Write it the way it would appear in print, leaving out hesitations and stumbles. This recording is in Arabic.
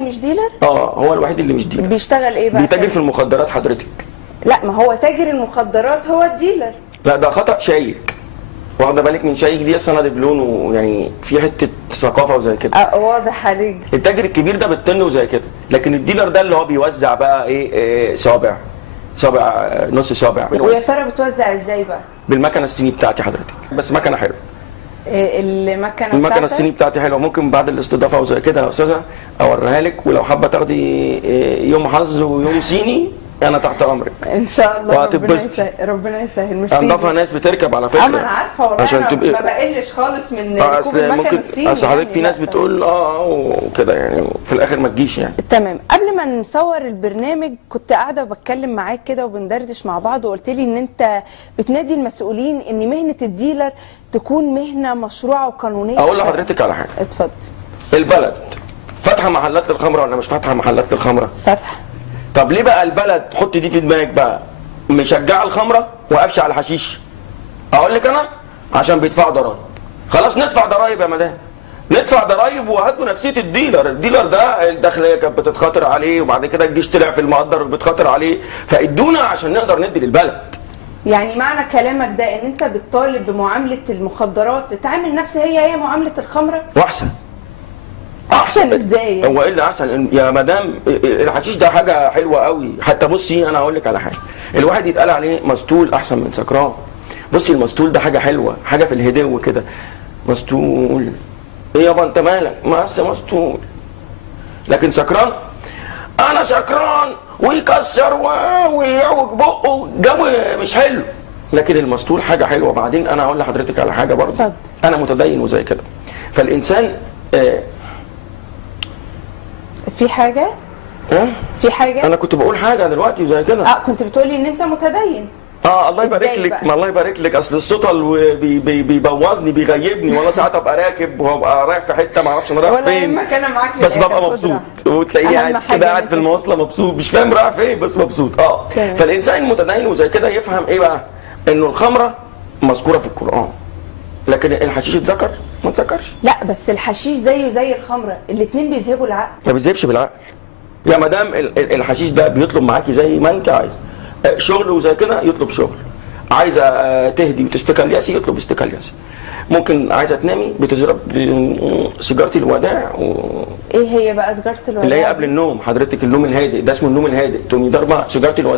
مش ديلر؟ هو الوحيد اللي مش ديلر. بيشتغل ايه بقى؟ بيتاجر في المخدرات حضرتك. لا، ما هو تاجر المخدرات هو الديلر. لا ده خطأ شائك. واخده بالك من شائك دي اصلا دبلون ويعني في حته ثقافه وزي كده. واضح عليك. التاجر الكبير ده بالطن وزي كده، لكن الديلر ده اللي هو بيوزع بقى ايه صابع نص صابع. ويا ترى بتوزع ازاي بقى؟ بالمكنه الصيني بتاعتي حضرتك، بس مكنه حلوه. المكنه الصيني بتاعتي حلوه، ممكن بعد الاستضافه وزي كده يا استاذه اوريها لك، ولو حابه تاخدي يوم حظ ويوم صيني انا تحت امرك ان شاء الله. وهتتبسطي. ربنا يسهل. مش انضفها ناس بتركب على فكره. انا عارفه والله، عشان انا ما بقلش خالص من ركوب المكن الصيني. اصل حضرتك في ناس بتقول وكده يعني في الاخر ما تجيش يعني. تمام. قبل ما نصور البرنامج كنت قاعده بتكلم معاك كده وبندردش مع بعض، وقلت لي ان انت بتنادي المسؤولين ان مهنه الديلر تكون مهنه مشروعه وقانونيه. اقول لحضرتك على حاجه. اتفضل. البلد فاتحه محلات للخمره ولا مش فاتحه محلات للخمره؟ فاتحه. طب ليه بقى البلد تحط دي في دماغك بقى مشجعه الخمره وقافشه على الحشيش؟ اقول لك انا عشان بيدفعوا ضرايب. خلاص ندفع ضرايب يا مدام، ندفع ضرايب وهدوا نفسيه الديلر ده الداخليه كانت بتتخاطر عليه، وبعد كده الجيش طلع في المقدر بتخاطر عليه، فادونا عشان نقدر ندي للبلد. يعني معنى كلامك ده ان انت بتطالب بمعامله المخدرات تتعامل نفس هي معامله الخمره؟ واحسن. احسن ازاي؟ هو ايه اللي احسن يا مدام؟ الحشيش ده حاجه حلوه قوي. حتى بصي انا هقول لك على حاجه، الواحد يتقال عليه مسطول احسن من سكران. بصي المسطول ده حاجه حلوه، حاجه في الهدوء كده. مسطول ايه يابا انت مالك؟ مسطول. لكن سكران انا سكران ويكسر ويعوج بقه، جو مش حلو. لكن المسطول حاجه حلوه. بعدين انا هقول لحضرتك على حاجه برضه، انا متدين وزي كده، فالانسان في حاجه؟ في حاجه؟ انا كنت بقول حاجه دلوقتي وزي كده. كنت بتقولي ان انت متدين. الله يبارك لك. ما الله يبارك لك. اصل السطل بيبوظني بيغيبني، والله ساعات ابقى راكب وابقى رايح في حته ما اعرفش انا رايح فين، ولا انا معاك بس ببقى مبسوط، وتلاقيني قاعد كده قاعد في المواصله مبسوط، مش فاهم رايح فين بس مبسوط. فالانسان المتدين وزي كده يفهم ايه بقى؟ انه الخمره مذكوره في القران، لكن الحشيش اتذكر ما اتذكرش. لا بس الحشيش زيه زي الخمره، الاثنين بيذهبوا العقل. ما بيذهبش بالعقل يا مدام. الحشيش ده بيطلب معاكي زي ما انت عايزه، شغل وزي كده يطلب شغل، عايزه تهدي وتستكليسي يطلب استكليسي، ممكن عايزه تنامي بتشرب سيجاره الوداع ايه هي بقى سيجاره الوداع؟ اللي هي قبل النوم حضرتك، النوم الهادئ ده اسمه النوم الهادئ، تقومي ضاربه سيجاره الوداع